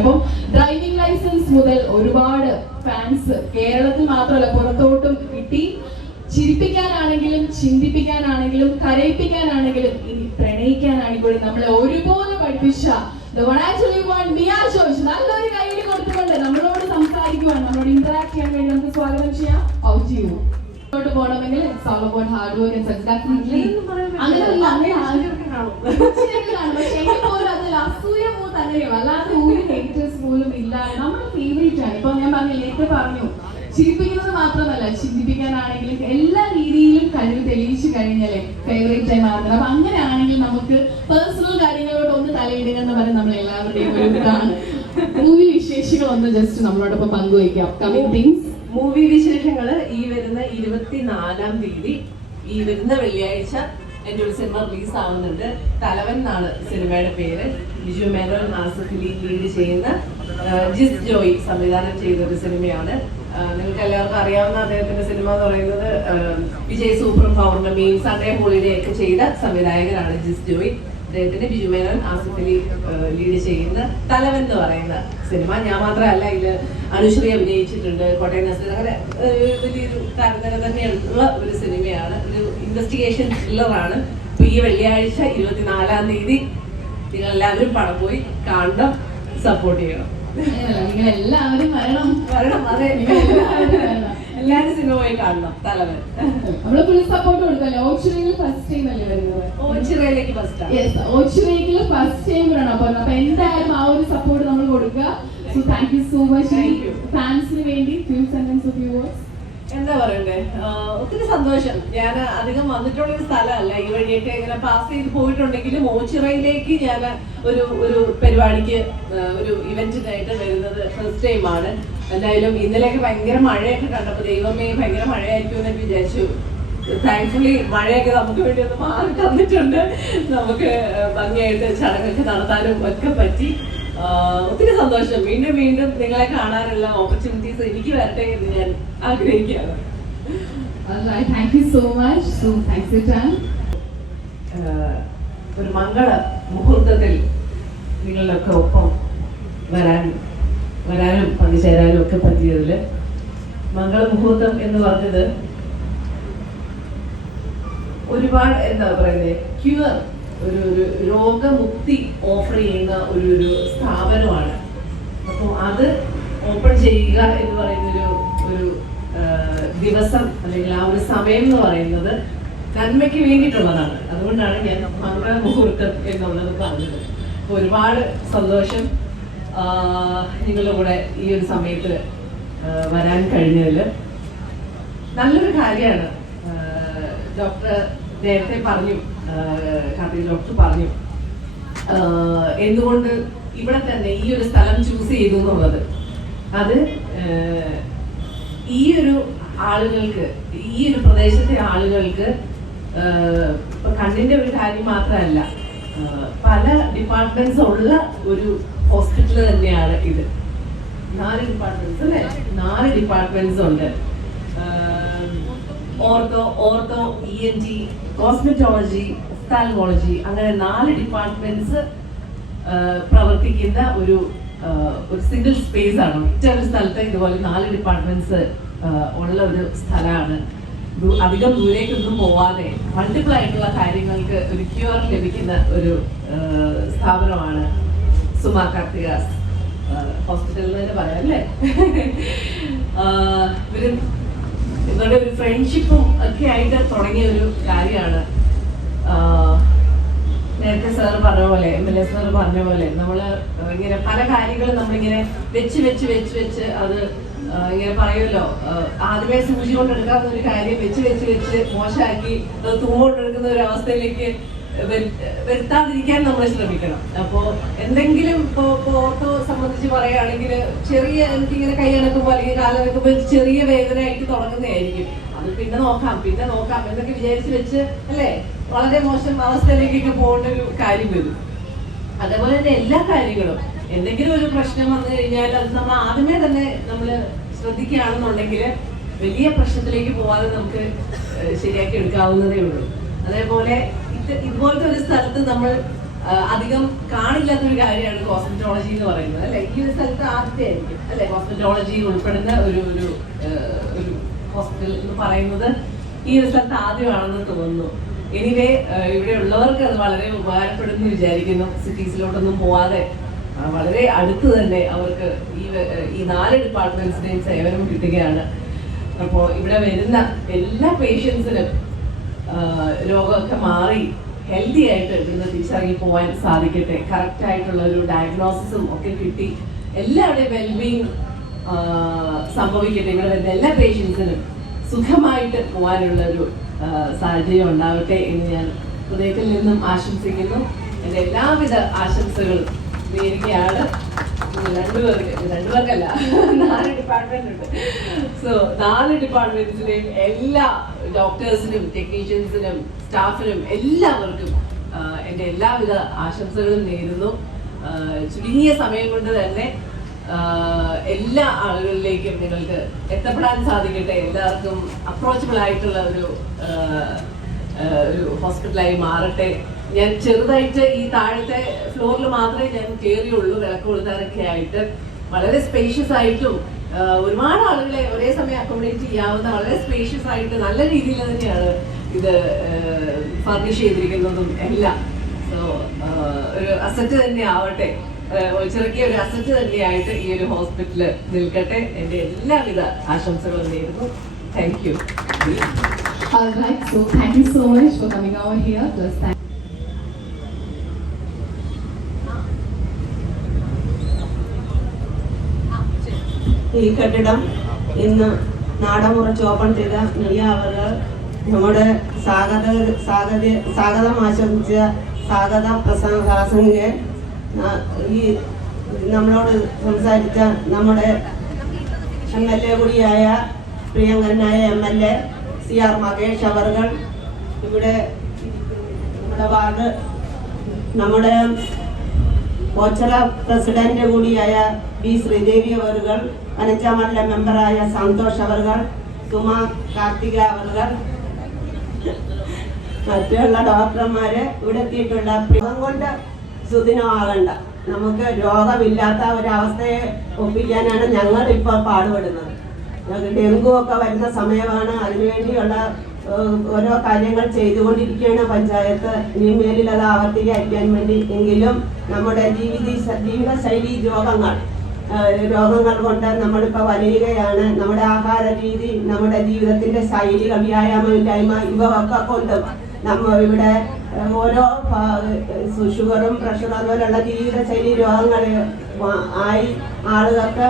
അപ്പം driving licence മുതൽ ഒരുപാട് ഫാൻസ് കേരളത്തിൽ മാത്രമല്ല പുറത്തോട്ടും കിട്ടി. ചിരിപ്പിക്കാനാണെങ്കിലും ചിന്തിപ്പിക്കാനാണെങ്കിലും കരയിപ്പിക്കാനാണെങ്കിലും ഇനി പ്രണയിക്കാനാണെങ്കിലും നമ്മളെ ഒരുപോലെ പഠിപ്പിച്ച നല്ലൊരു കൈയ്യടി കൊടുത്തുകൊണ്ട് നമ്മളോട് സംസാരിക്കുവാൻ നമ്മളോട് ഇന്ററാക്ട് ചെയ്യാൻ വേണ്ടി നമുക്ക് സ്വാഗതം ചെയ്യാം. ഔട്ട് ചെയ്യൂ പോകണമെങ്കിൽ ഹാർഡ് വർക്ക് അസൂയ പോലും അങ്ങനെയോ അല്ലാതെ ഒരു ഹേറ്റേഴ്സ് പോലും ഇല്ലാതെ നമ്മുടെ ഫേവറേറ്റ് ആണ്. ഇപ്പൊ ഞാൻ പറഞ്ഞു നേരത്തെ പറഞ്ഞു ചിരിപ്പിക്കുന്നത് മാത്രമല്ല ചിന്തിപ്പിക്കാനാണെങ്കിലും എല്ലാ രീതിയിലും കഴിവ് തെളിയിച്ചു കഴിഞ്ഞാലേ ഫേവറേറ്റ് ആയി മാറുന്നത്. അപ്പൊ അങ്ങനെയാണെങ്കിൽ നമുക്ക് പേഴ്സണൽ കാര്യങ്ങളോട് ഒന്ന് തലയിടുക എന്ന് പറയുന്നത് നമ്മൾ എല്ലാവരുടെയും ഒരു ഇതാണ്. മൂവി വിശേഷങ്ങൾ ഒന്ന് ജസ്റ്റ് നമ്മളോടൊപ്പം പങ്കുവയ്ക്കാം. അപ്കമിംഗ് തിങ്സ് മൂവി വിശേഷങ്ങള് ഈ വരുന്ന 24-ാം തീയതി ഈ വരുന്ന വെള്ളിയാഴ്ച എൻ്റെ ഒരു സിനിമ റിലീസ് ആവുന്നുണ്ട്. തലവൻ എന്നാണ് സിനിമയുടെ പേര്. ബിജു മേനോൻ ആസിഫ് അലി ലീഡ് ചെയ്യുന്ന ജിസ് ജോയി സംവിധാനം ചെയ്ത ഒരു സിനിമയാണ്. നിങ്ങൾക്ക് എല്ലാവർക്കും അറിയാവുന്ന അദ്ദേഹത്തിന്റെ സിനിമ എന്ന് പറയുന്നത് വിജയ് സൂപ്പർ പൗർണമി സൺഡേ ഹോളിഡേ ഒക്കെ ചെയ്ത സംവിധായകനാണ് ജിസ് ജോയി. അദ്ദേഹത്തിന് ബിജു മേനോൻ ആസിഫ് അലി ലീഡ് ചെയ്യുന്ന തലവൻ എന്ന് പറയുന്ന സിനിമ. ഞാൻ മാത്രമല്ല ഇതിൽ അനുശ്രീ അഭിനയിച്ചിട്ടുണ്ട്, കോട്ടയം നസീർ, അങ്ങനെ വലിയൊരു താരതര തന്നെയുള്ള ഒരു സിനിമയാണ്. ഒരു ഇൻവെസ്റ്റിഗേഷൻ ത്രില്ലറാണ്. അപ്പൊ ഈ വെള്ളിയാഴ്ച 24-ാം തീയതി നിങ്ങൾ എല്ലാവരും പണം പോയി കാണണം, സപ്പോർട്ട് ചെയ്യണം. എല്ലാവരും വരണം. അതെ, എല്ലാവരും സിനിമ പോയി കാണണം. തലവൻ നമ്മള് ഫുൾ സപ്പോർട്ട് കൊടുക്കല്ലേ. ഓച്ചിറയിൽ ഫസ്റ്റ് ടൈം അല്ലേ വരുന്നത്? ഓച്ചിറയിലേക്ക് ഫസ്റ്റ് ഓച്ചിറയിൽ ഫസ്റ്റ് ടൈം വരണം. അപ്പൊ എന്തായാലും ആ ഒരു സപ്പോർട്ട് നമ്മൾ കൊടുക്കുക. So thank you so much. ഫാൻസിന് വേണ്ടി few sentence of your words. എന്താ പറയണ്ടേ, ഒത്തിരി സന്തോഷം. ഞാൻ അധികം വന്നിട്ടുള്ളൊരു സ്ഥലമല്ല, ഈ വഴിയൊക്കെ ഇങ്ങനെ പാസ് ചെയ്ത് പോയിട്ടുണ്ടെങ്കിലും ഓച്ചിറയിലേക്ക് ഞാൻ ഒരു പരിപാടിക്ക് ഒരു ഇവന്റിനായിട്ട് വരുന്നത് ഫസ്റ്റ് ടൈമാണ്. എന്തായാലും ഇന്നലെയൊക്കെ ഭയങ്കര മഴയൊക്കെ കണ്ടപ്പോൾ ദൈവമേ ഭയങ്കര മഴയായിരിക്കും എന്നൊക്കെ വിചാരിച്ചു. താങ്ക്ഫുള്ളി മഴയൊക്കെ നമുക്ക് വേണ്ടി ഒന്ന് മാറി തന്നിട്ടുണ്ട്. നമുക്ക് ഭംഗിയായിട്ട് ചടങ്ങൊക്കെ നടത്താനും ഒക്കെ പറ്റി. ഒത്തിരി സന്തോഷം. വീണ്ടും വീണ്ടും നിങ്ങളെ കാണാനുള്ള ഓപ്പർച്യൂണിറ്റീസ് എനിക്ക് വരട്ടെ എന്ന് ഞാൻ ആഗ്രഹിക്കുകയാണ്. ഒരു മംഗള മുഹൂർത്തത്തിൽ നിങ്ങളിലൊക്കെ ഒപ്പം വരാനും പങ്കുചേരാനും ഒക്കെ പറ്റിയതിൽ മംഗള മുഹൂർത്തം എന്ന് പറഞ്ഞത് ഒരുപാട് എന്താ പറയുന്നത് ക്യൂർ ഒരു രോഗമുക്തി ഓഫർ ചെയ്യുന്ന ഒരു സ്ഥാപനമാണ്. അപ്പോൾ അത് ഓപ്പൺ ചെയ്യുക എന്ന് പറയുന്നൊരു ദിവസം അല്ലെങ്കിൽ ആ ഒരു സമയം എന്ന് പറയുന്നത് നന്മയ്ക്ക് വേണ്ടിയിട്ടുള്ളതാണ്. അതുകൊണ്ടാണ് ഞാൻ മംഗള മുഹൂർത്തം എന്നുള്ളത് പറഞ്ഞത്. അപ്പോൾ ഒരുപാട് സന്തോഷം നിങ്ങളുടെ കൂടെ ഈ ഒരു സമയത്ത് വരാൻ കഴിഞ്ഞതിൽ. നല്ലൊരു കാര്യമാണ്. ഡോക്ടർ നേരത്തെ പറഞ്ഞു, കാർത്തിക് ഡോക്ടർ പറഞ്ഞു എന്തുകൊണ്ട് ഇവിടെ തന്നെ ഈ ഒരു സ്ഥലം ചൂസ് ചെയ്തു എന്നുള്ളത്. അത് ഈ ഒരു ആളുകൾക്ക്, ഈ ഒരു പ്രദേശത്തെ ആളുകൾക്ക് കണ്ണിന്റെ ഒരു കാര്യം മാത്രമല്ല, പല ഡിപ്പാർട്ട്മെന്റ്സ് ഉള്ള ഒരു ഹോസ്പിറ്റൽ തന്നെയാണ് ഇത്. 4 ഡിപ്പാർട്ട്മെന്റ്സ് അല്ലേ? 4 ഡിപ്പാർട്ട്മെന്റ്സ് ഉണ്ട്. ഓർത്തോ, ENT, കോസ്മെറ്റോളജി, ഒഫ്താൽമോളജി, അങ്ങനെ 4 ഡിപ്പാർട്ട്മെന്റ്സ് പ്രവർത്തിക്കുന്ന ഒരു സിംഗിൾ സ്പേസ് ആണ്. ഒറ്റ ഒരു സ്ഥലത്ത് ഇതുപോലെ 4 ഡിപ്പാർട്ട്മെന്റ്സ് ഉള്ള ഒരു സ്ഥലമാണ്. അധികം ദൂരേക്കൊന്നും പോവാതെ മൾട്ടിപ്പിൾ ആയിട്ടുള്ള കാര്യങ്ങൾക്ക് ഒരു ക്യൂർ ലഭിക്കുന്ന ഒരു സ്ഥാപനമാണ് സുമ കാർത്തികാസ് ഹോസ്പിറ്റൽ എന്ന് തന്നെ പറയാം അല്ലേ? ഇവരുടെ ഒരു ഫ്രണ്ട്ഷിപ്പും ഒക്കെ ആയിട്ട് തുടങ്ങിയ ഒരു കാര്യമാണ്. നേരത്തെ സാർ പറഞ്ഞ പോലെ, MLA സാർ പറഞ്ഞ പോലെ, നമ്മള് ഇങ്ങനെ പല കാര്യങ്ങളും നമ്മളിങ്ങനെ വെച്ച് അത് ഇങ്ങനെ പറയുമല്ലോ, ആദ്യമേ സൂചി കൊണ്ടെടുക്കാവുന്ന ഒരു കാര്യം വെച്ച് മോശമാക്കി തൂങ്ങോട്ടെടുക്കുന്ന ഒരു അവസ്ഥയിലേക്ക് വരുത്താതിരിക്കാൻ നമ്മൾ ശ്രമിക്കണം. അപ്പോൾ എന്തെങ്കിലും ഇപ്പോൾ ഓർത്തോ സംബന്ധിച്ച് പറയുകയാണെങ്കിൽ ചെറിയ എനിക്കിങ്ങനെ കൈയണക്കുമ്പോൾ അല്ലെങ്കിൽ കാലനക്കുമ്പോൾ ചെറിയ വേദന ആയിട്ട് തുടങ്ങുന്നതായിരിക്കും. അത് പിന്നെ നോക്കാം എന്നൊക്കെ വിചാരിച്ച് വെച്ച് അല്ലേ വളരെ മോശം അവസ്ഥയിലേക്കൊക്കെ പോകേണ്ട ഒരു കാര്യം വരും. അതേപോലെ തന്നെ എല്ലാ കാര്യങ്ങളും എന്തെങ്കിലും ഒരു പ്രശ്നം വന്നു കഴിഞ്ഞാൽ അത് നമ്മൾ ആദ്യമേ തന്നെ നമ്മൾ ശ്രദ്ധിക്കുകയാണെന്നുണ്ടെങ്കിൽ വലിയ പ്രശ്നത്തിലേക്ക് പോകാതെ നമുക്ക് ശരിയാക്കി എടുക്കാവുന്നതേ ഉള്ളൂ. അതേപോലെ ഇതുപോലത്തെ ഒരു സ്ഥലത്ത് നമ്മൾ അധികം കാണില്ലാത്തൊരു കാര്യമാണ് കോസ്മെറ്റോളജി എന്ന് പറയുന്നത് അല്ലെ. ഈ ഒരു സ്ഥലത്ത് ആദ്യത്തെ ആയിരിക്കും അല്ലെ കോസ്മെറ്റോളജി ഉൾപ്പെടുന്ന ഒരു ഹോസ്പിറ്റൽ എന്ന് പറയുന്നത് ഈ ഒരു സ്ഥലത്ത് ആദ്യമാണെന്ന് തോന്നുന്നു. എനിവേ ഇവിടെ ഉള്ളവർക്ക് അത് വളരെ ഉപകാരപ്പെടുമെന്ന് വിചാരിക്കുന്നു. സിറ്റീസിലോട്ടൊന്നും പോവാതെ വളരെ അടുത്ത് തന്നെ അവർക്ക് ഈ 4 ഡിപ്പാർട്ട്മെന്റ്സിന്റെയും സേവനം കിട്ടുകയാണ്. അപ്പോൾ ഇവിടെ വരുന്ന എല്ലാ പേഷ്യൻസിനും രോഗമൊക്കെ മാറി ഹെൽത്തി ആയിട്ട് ഇവിടുന്ന് തിരിച്ചറിഞ്ഞ് പോകാൻ സാധിക്കട്ടെ. കറക്റ്റ് ആയിട്ടുള്ള ഒരു ഡയഗ്നോസിസും ഒക്കെ കിട്ടി എല്ലാവരുടെയും വെൽബീങ് സംഭവിക്കട്ടെ. ഇവിടെ വരുന്ന എല്ലാ പേഷ്യൻസിനും സുഖമായിട്ട് പോകാനുള്ള ഒരു സാഹചര്യം ഉണ്ടാവട്ടെ എന്ന് ഞാൻ ഹൃദയത്തിൽ നിന്നും ആശംസിക്കുന്നു. എൻ്റെ എല്ലാവിധ ആശംസകളും നേരുകയാണ്. രണ്ടുപേർക്കല്ല 4 ഡിപ്പാർട്ട്മെന്റ് ഉണ്ട്. സോ 4 ഡിപ്പാർട്ട്മെന്റ്സിലെയും എല്ലാ ഡോക്ടേഴ്സിനും ടെക്നീഷ്യൻസിനും സ്റ്റാഫിനും എല്ലാവർക്കും എൻ്റെ എല്ലാവിധ ആശംസകളും നേരുന്നു. ചുരുങ്ങിയ സമയം കൊണ്ട് തന്നെ എല്ലാ ആളുകളിലേക്കും നിങ്ങൾക്ക് എത്തപ്പെടാൻ സാധിക്കട്ടെ. എല്ലാവർക്കും അപ്രോച്ചബിൾ ആയിട്ടുള്ള ഒരു ഹോസ്പിറ്റലായി മാറട്ടെ. ഞാൻ ചെറുതായിട്ട് ഈ താഴത്തെ ഫ്ലോറിൽ മാത്രമേ ഞാൻ കയറിയുള്ളൂ വിളക്ക് കൊളുത്താനൊക്കെ ആയിട്ട്. വളരെ സ്പേഷ്യസ് ആയിട്ടും ഒരുപാട് ആളുകളെ ഒരേ സമയം അക്കോമഡേറ്റ് ചെയ്യാവുന്ന വളരെ സ്പേഷ്യസ് ആയിട്ട് നല്ല രീതിയിൽ തന്നെയാണ് ഇത് ഫർണിഷ് ചെയ്തിരിക്കുന്നതും എല്ലാം. സോ ഒരു അസറ്റ് തന്നെ ആവട്ടെ, ചെറിയ ഒരു അസറ്റ് തന്നെയായിട്ട് ഈ ഒരു ഹോസ്പിറ്റല് നിൽക്കട്ടെ. എൻ്റെ എല്ലാവിധ ആശംസകളും നേരുന്നു. Thank you. All right, so thank you so much for coming over here. Plus, ഈ കെട്ടിടം ഇന്ന് നാടമുറച്ച് ഓപ്പൺ ചെയ്ത നെയ്യ അവർ നമ്മുടെ സ്വാഗതം ആശംസിച്ച സ്വാഗത പ്രസംഗ ഈ നമ്മളോട് സംസാരിച്ച നമ്മുടെ MLA കൂടിയായ പ്രിയങ്കരനായ MLA CR മകേഷ് അവർകൾ, ഇവിടെ നമ്മുടെ വാർഡ് നമ്മുടെ ഓച്ചറ പ്രസിഡന്റ് കൂടിയായ B ശ്രീദേവി അവർകൾ, 5ാം മണ്ഡല മെമ്പറായ സന്തോഷ് അവർകൾ, സുമ കാർത്തിക അവർകൾ, മറ്റുള്ള ഡോക്ടർമാര് ഇവിടെ എത്തിയിട്ടുള്ള രോഗം കൊണ്ട് സുദിനമാകണ്ട, നമുക്ക് രോഗമില്ലാത്ത ഒരവസ്ഥയെ ഒപ്പിക്കാനാണ് ഞങ്ങൾ ഇപ്പോൾ പാടുപെടുന്നത്. ഡെങ്കു ഒക്കെ വരുന്ന സമയമാണ്. അതിനുവേണ്ടിയുള്ള ഓരോ കാര്യങ്ങൾ ചെയ്തുകൊണ്ടിരിക്കുകയാണ് പഞ്ചായത്ത്. ഇനിമേലിൽ അത് ആവർത്തിക്കാതിരിക്കാൻ വേണ്ടി. എങ്കിലും നമ്മുടെ ജീവിതശൈലി രോഗങ്ങൾ കൊണ്ട് നമ്മളിപ്പോൾ വലയുകയാണ്. നമ്മുടെ ആഹാര രീതി, നമ്മുടെ ജീവിതത്തിന്റെ ശൈലികൾ, വ്യായാമമില്ലായ്മ ഇവ ഒക്കെ കൊണ്ട് ഇവിടെ ഓരോ ഷുഗറും പ്രഷറും അതുപോലെയുള്ള ജീവിതശൈലി രോഗങ്ങൾ ആയി ആളുകൾക്ക്